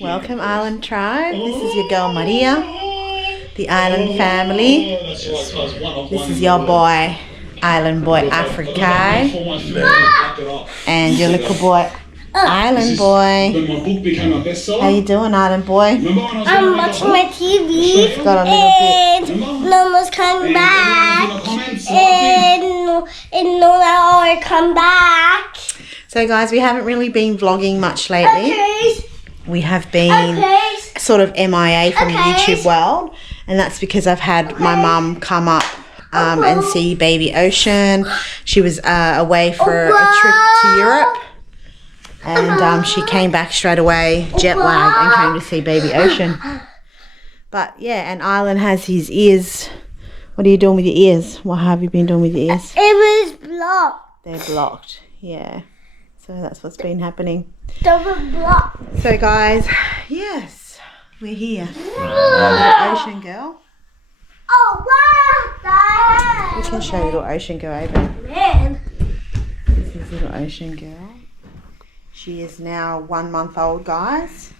Welcome, Island Tribe. This is your girl Maria, the Island family. This is your boy, Island Boy Africa, and your little boy, Island Boy. How you doing, Island Boy? I'm watching my TV. Got a little bit. Noma's coming back. And Nona will come back. So, guys, we haven't really been vlogging much lately. We have been sort of MIA from the YouTube world, and that's because I've had my mum come up and see baby Ocean. She was away for a trip to Europe, and she came back straight away, jet lagged, and came to see baby Ocean. But yeah, and Island has his ears. What are you doing with your ears? What have you been doing with your ears? It was blocked. They're blocked, yeah. So that's what's been happening. Double block. So guys, yes, we're here. Ocean girl. Oh wow! We can show you little Ocean girl over. Man. This is little Ocean girl. She is now 1 month old, guys.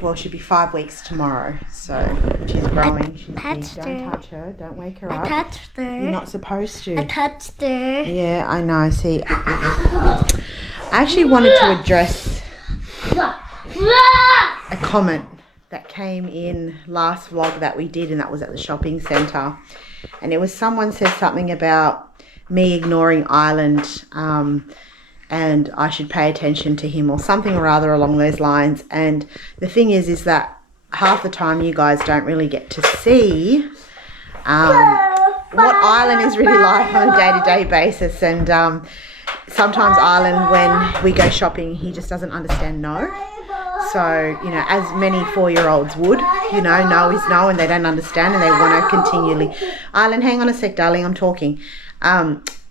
Well, she'll be 5 weeks tomorrow. So she's growing. She's big. Don't touch her. Don't wake her up. I touched her. You're not supposed to. I touched her. Yeah, I know. See, I actually wanted to address a comment that came in last vlog that we did, and that was at the shopping centre. And it was someone said something about me ignoring Island, and I should pay attention to him or something or other along those lines. And the thing is that half the time you guys don't really get to see what Island is really like on a day-to-day basis. And sometimes Island, when we go shopping, he just doesn't understand no. So, you know, as many 4-year-olds would, you know, no is no, and they don't understand and they want to continually. Island, hang on a sec, darling, I'm talking.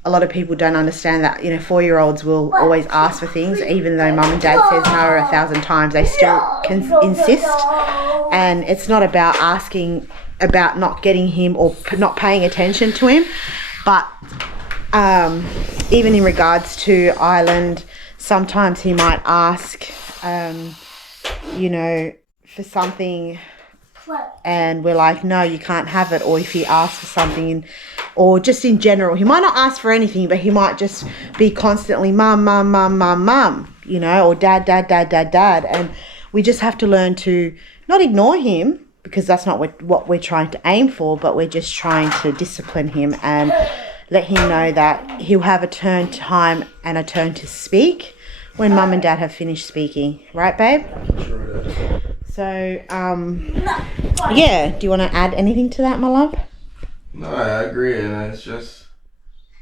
A lot of people don't understand that, you know, 4-year-olds will always ask for things, even though mum and dad says no 1,000 times, they still can insist. And it's not about asking about not getting him or not paying attention to him, but even in regards to Island, sometimes he might ask, you know, for something, and we're like, no, you can't have it. Or if he asks for something, or just in general, he might not ask for anything, but he might just be constantly mum, mum, mum, mum, mum, you know, or dad, dad, dad, dad, dad. And we just have to learn to not ignore him, because that's not what we're trying to aim for, but we're just trying to discipline him and let him know that he'll have a turn time and a turn to speak when mum and dad have finished speaking. Right, babe? So, yeah, do you want to add anything to that, my love? No, I agree, and it's just,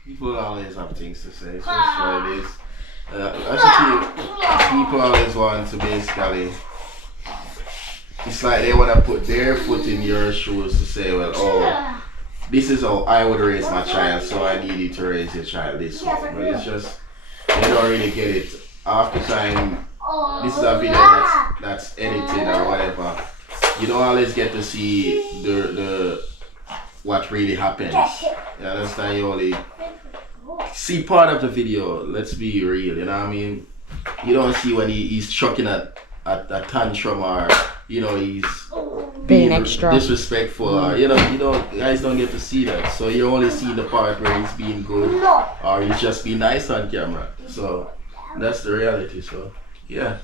people always have things to say, it's just what it is. I think people always want to basically, it's like they want to put their foot in your shoes to say, well, oh, this is how I would raise my child, so I need you to raise your child this way. But it's just, they don't really get it. Half the time, this is a video that's edited or whatever. You don't always get to see the what really happens. You understand? You only see part of the video. Let's be real, you know what I mean? You don't see when he's chucking at a tantrum, or, you know, he's being extra disrespectful, or, you guys don't get to see that. So you only see the part where he's being good, or he's just being nice on camera. So that's the reality. So yeah.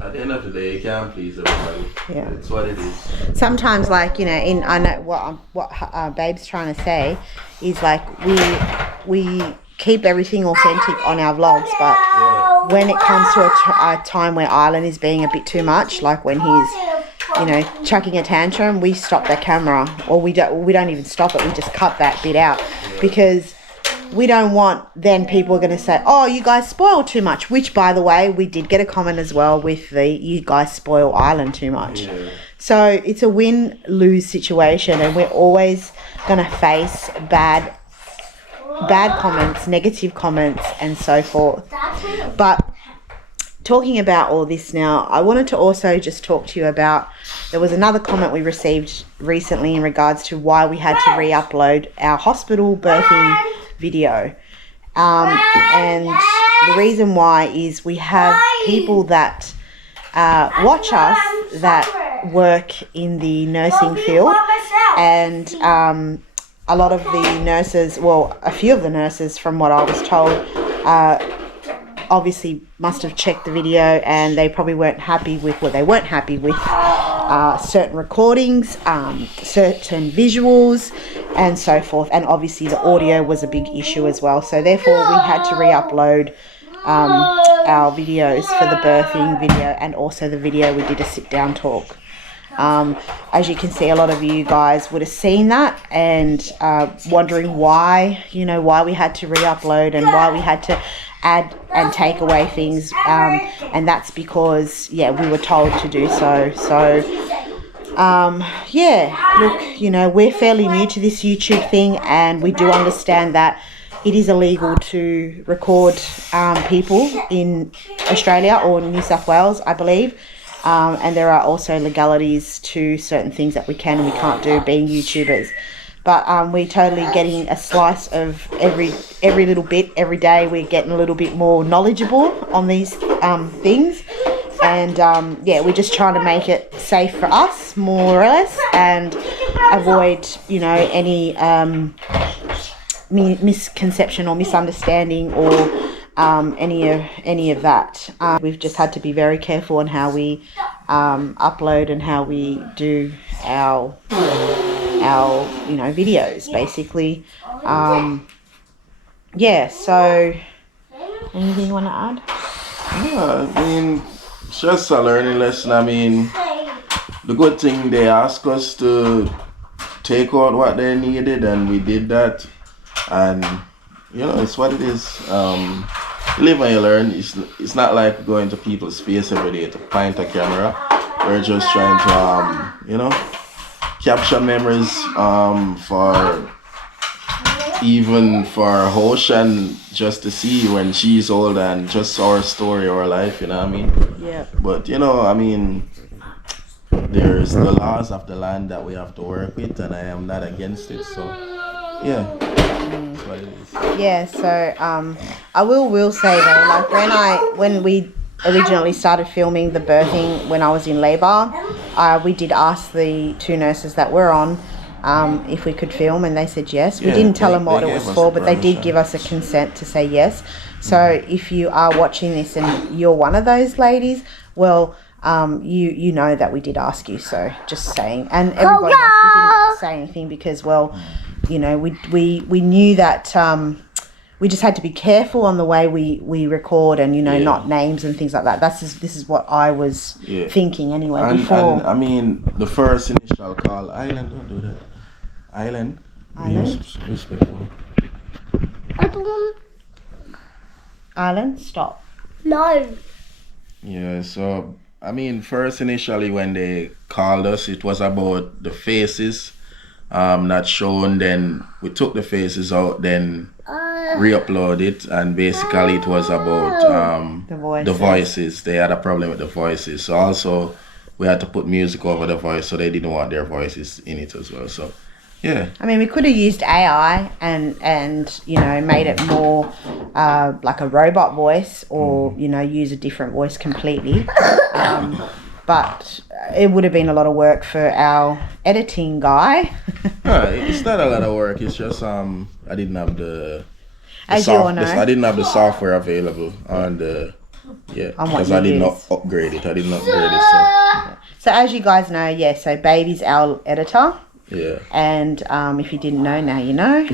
At the end of the day, you can't please everybody. Yeah, it's what it is. Sometimes, like, you know, I know what Babe's trying to say is, like, we keep everything authentic on our vlogs, but when it comes to a time where Island is being a bit too much, like when he's, you know, chucking a tantrum, we stop the camera, or we don't even stop it. We just cut that bit out, because we don't want then people are going to say, oh, you guys spoil too much, which, by the way, we did get a comment as well with the you guys spoil Island too much. Yeah. So it's a win-lose situation, and we're always going to face bad comments, negative comments, and so forth. But talking about all this now, I wanted to also just talk to you about, there was another comment we received recently in regards to why we had to re-upload our hospital birthing video, and the reason why is we have people that watch us that work in the nursing field, and a lot of the nurses, well, a few of the nurses, from what I was told, obviously must have checked the video, and they probably weren't happy with certain recordings, certain visuals, and so forth. And obviously the audio was a big issue as well. So therefore we had to re-upload our videos for the birthing video, and also the video we did a sit-down talk. As you can see, a lot of you guys would have seen that and wondering why we had to re-upload and why we had to add and take away things, and that's because we were told to do so. So look, we're fairly new to this YouTube thing, and we do understand that it is illegal to record people in Australia or New South Wales, I believe. And there are also legalities to certain things that we can and we can't do being YouTubers. But we're totally getting a slice of every little bit every day. We're getting a little bit more knowledgeable on these things. And we're just trying to make it safe for us, more or less, and avoid, any misconception or misunderstanding or any of that. We've just had to be very careful on how we upload and how we do our videos, basically. So anything you want to add? Yeah, I mean, it's just a learning lesson. I mean, the good thing, they asked us to take out what they needed, and we did that. And it's what it is. You live and you learn. It's not like going to people's space every day to point a camera. We're just trying to capture memories for Hosh, and just to see when she's old, and just our story, our life, you know what I mean? Yeah. But there's the laws of the land that we have to work with, and I am not against it, so yeah. That's what it is. Yeah, so I will say though, like when we originally started filming the birthing when I was in labour, we did ask the two nurses that were on if we could film, and they said yes. We didn't tell them what it was for, but they did give us a consent to say yes. So if you are watching this and you're one of those ladies, well, you know that we did ask you, so just saying. And everybody else, we didn't say anything because, well, we knew that we just had to be careful on the way we record, and not names and things like that. This is what I was thinking anyway. Before, and I mean, the first initial call, Island, don't do that. Island. Respectful. Island, stop. No. Yeah, so I mean, first initially when they called us, it was about the faces not shown. Then we took the faces out, then re-upload it, and basically it was about the voices. They had a problem with the voices, so also we had to put music over the voice, so they didn't want their voices in it as well. So yeah, I mean, we could have used AI and made it more like a robot voice, or use a different voice completely. But it would have been a lot of work for our editing guy. No, it's not a lot of work. It's just I didn't have I didn't have the software available on the because I did not upgrade it. So as you guys know, so Baby's our editor. Yeah. And if you didn't know, now you know.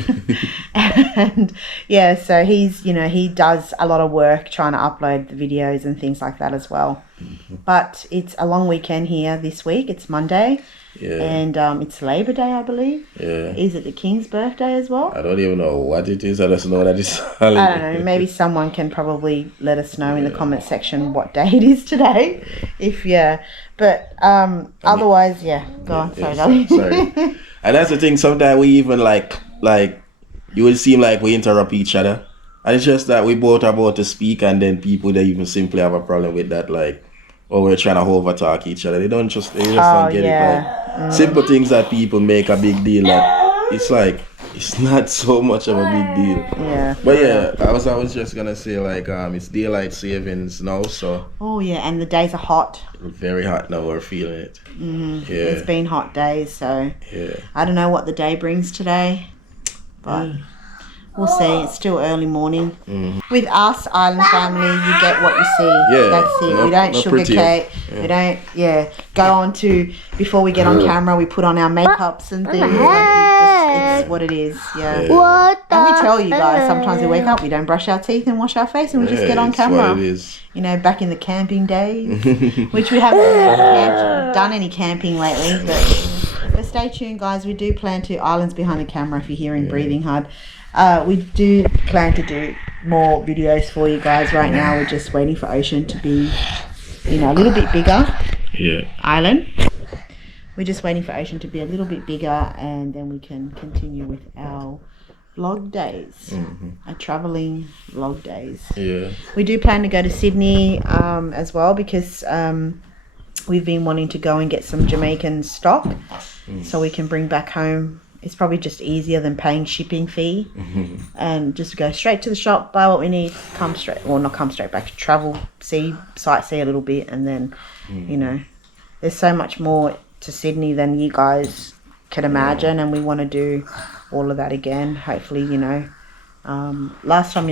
And so he's he does a lot of work trying to upload the videos and things like that as well. Mm-hmm. But it's a long weekend here this week. It's Monday. Yeah. And it's Labor Day, I believe. Yeah. Is it the King's birthday as well? I don't even know what it is. I just know that it's holiday. I don't know. Maybe someone can probably let us know in the comment section what day it is today. But otherwise, go on. Sorry, darling. Sorry. And that's the thing. Sometimes we even like you will seem like we interrupt each other, and it's just that we both are about to speak, and then people they even simply have a problem with that, like, or we're trying to over talk each other. They just don't get it. Like simple things that people make a big deal. Like it's like it's not so much of a big deal. Yeah. But yeah, I was just gonna say like it's daylight savings now, so Oh yeah, and the days are hot. very hot now. We're feeling it. It's Yeah, been hot days, so yeah. I don't know what the day brings today, but we'll see. It's still early morning. With us, Island family, you get what you see. Yeah, That's it. no- We don't no pretty. sugarcoat. We don't, go on to, before we get on camera, we put on our makeups and things. It's what it is, yeah. What And we tell you guys, sometimes we wake up, we don't brush our teeth and wash our face, and we just Yeah, get on it's camera. what it is. You know, back in the camping days, which we haven't done any camping lately. But stay tuned, guys. We do plan to, Islands behind the camera if you're hearing breathing hard. We do plan to do more videos for you guys. Right now, we're just waiting for Ocean to be, a little bit bigger. Yeah. Island. We're just waiting for Ocean to be a little bit bigger, and then we can continue with our vlog days, our traveling vlog days. Yeah. We do plan to go to Sydney as well, because we've been wanting to go and get some Jamaican stock so we can bring back home. It's probably just easier than paying shipping fee, and just go straight to the shop, buy what we need, not come straight back, travel, sightsee a little bit, and then, there's so much more to Sydney than you guys can imagine, and we want to do all of that again. Hopefully, last time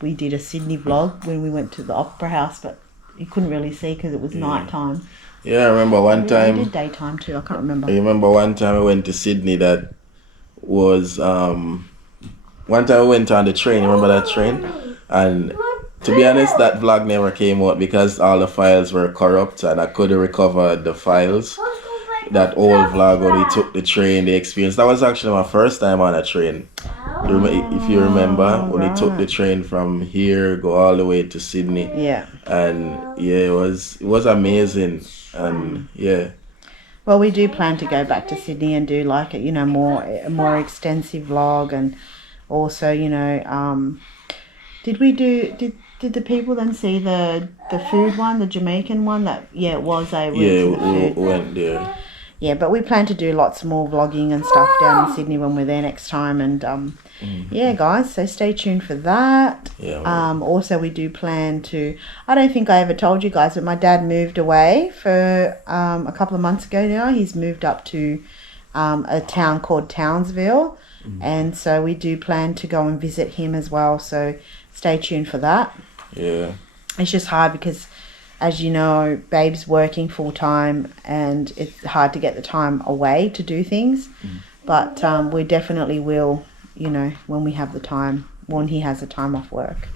we did a Sydney vlog when we went to the Opera House, but you couldn't really see because it was night time. Yeah, I remember one We time. did daytime too. I can't remember. I remember one time I went to Sydney. That was one time I went on the train. You remember that train? And to be honest, that vlog never came out because all the files were corrupt, and I couldn't recover the files. That old vlog when we took the train, the experience. That was actually my first time on a train. If you remember, when we took the train from here, go all the way to Sydney. Yeah. And yeah, it was amazing. And yeah. Well, we do plan to go back to Sydney and do like a more extensive vlog, and also did the people then see the food one, the Jamaican one? It was a We went there. Yeah, but we plan to do lots more vlogging and stuff down in Sydney when we're there next time, and guys, so stay tuned for that. Also, we do plan to, I don't think I ever told you guys, but my dad moved away for a couple of months ago now. He's moved up to a town called Townsville, and so we do plan to go and visit him as well, so stay tuned for that. Yeah. It's just hard because, as you know, Babe's working full time, and it's hard to get the time away to do things. But we definitely will, when we have the time, when he has the time off work,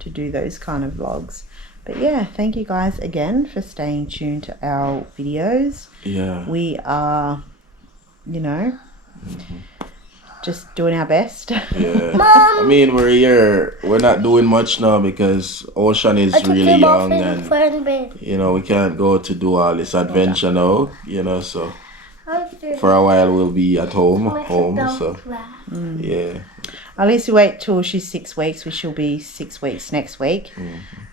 to do those kind of vlogs. But yeah, thank you guys again for staying tuned to our videos. Yeah. We are, just doing our best. Yeah. I mean, we're here. We're not doing much now because Ocean is really young, and we can't go to do all this adventure now. So for a while we'll be at home. So yeah. At least we wait till she's 6 weeks, which she'll be 6 weeks next week,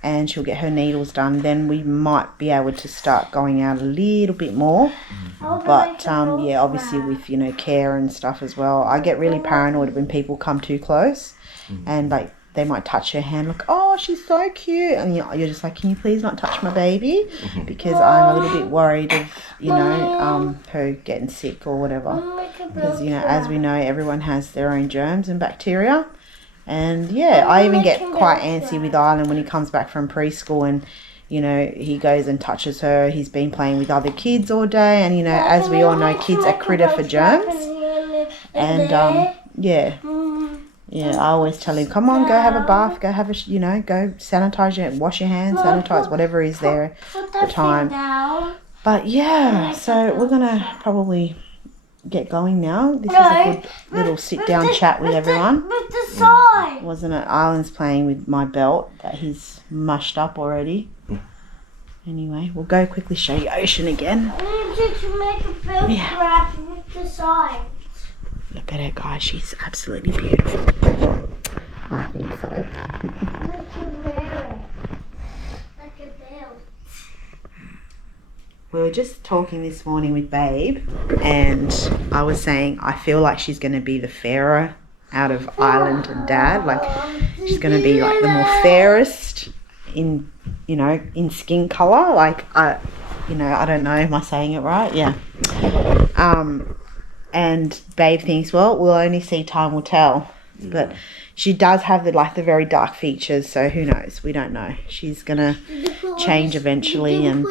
and she'll get her needles done. Then we might be able to start going out a little bit more. But obviously with care and stuff as well. I get really paranoid when people come too close, and like they might touch her hand, like, oh, she's so cute, and you're just like, can you please not touch my baby, because I'm a little bit worried of her getting sick or whatever, because as we know, everyone has their own germs and bacteria. And I even get quite antsy with Island when he comes back from preschool, and he goes and touches her. He's been playing with other kids all day, and as we all know, kids are critter for germs. And I always tell him, come on, go have a bath, go have a go sanitize wash your hands, sanitize whatever is there at the time. But so we're gonna probably get going now. This is a good little sit down chat with everyone. Wasn't it? Island's playing with my belt that he's mushed up already. Anyway, we'll go quickly show you Ocean again. Look at her, guys. She's absolutely beautiful. I think so. we were just talking this morning with Babe, and I was saying I feel like she's going to be the fairer out of Island and Dad. Like, she's going to be like the more fairest in, you know, in skin color. Like, I don't know, am I saying it right? Yeah. And Babe thinks, well, we'll only see, time will tell. But she does have the very dark features, so who knows? We don't know. She's gonna change eventually, and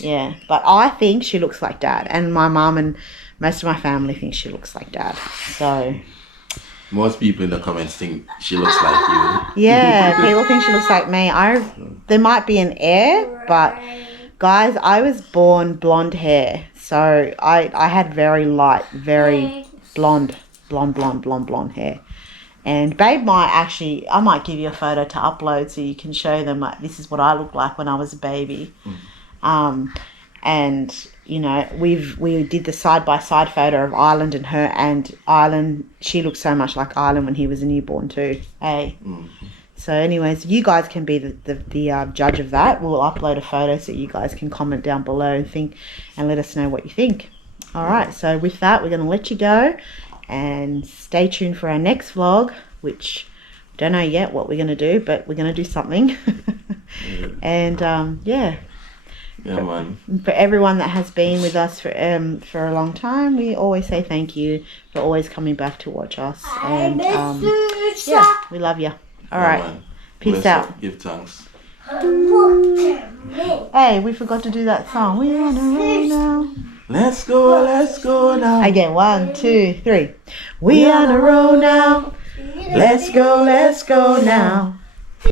yeah. But I think she looks like Dad, and my mum and most of my family think she looks like Dad. So Most people in the comments think she looks like you. yeah, people think she looks like me. There might be an air, but guys, I was born blonde hair, so I had very light, very blonde hair. And Babe I might give you a photo to upload so you can show them, like, this is what I looked like when I was a baby. And you know, we did the side-by-side photo of Island and her, and Island, she looked so much like Island when he was a newborn too. Hey. So anyways, you guys can be the judge of that. We'll upload a photo so you guys can comment down below and let us know what you think. All right, so with that, we're going to let you go. And stay tuned for our next vlog, which I don't know yet what we're going to do, but we're going to do something. And yeah, man. for everyone that has been with us for a long time, we always say thank you for always coming back to watch us. And yeah, we love you. All right, Man. peace Bless out. up. Give thanks. Hey, we forgot to do that song. We're on a roll now. Let's go now. Again, 1, 2, 3. We on a roll now. Let's go now.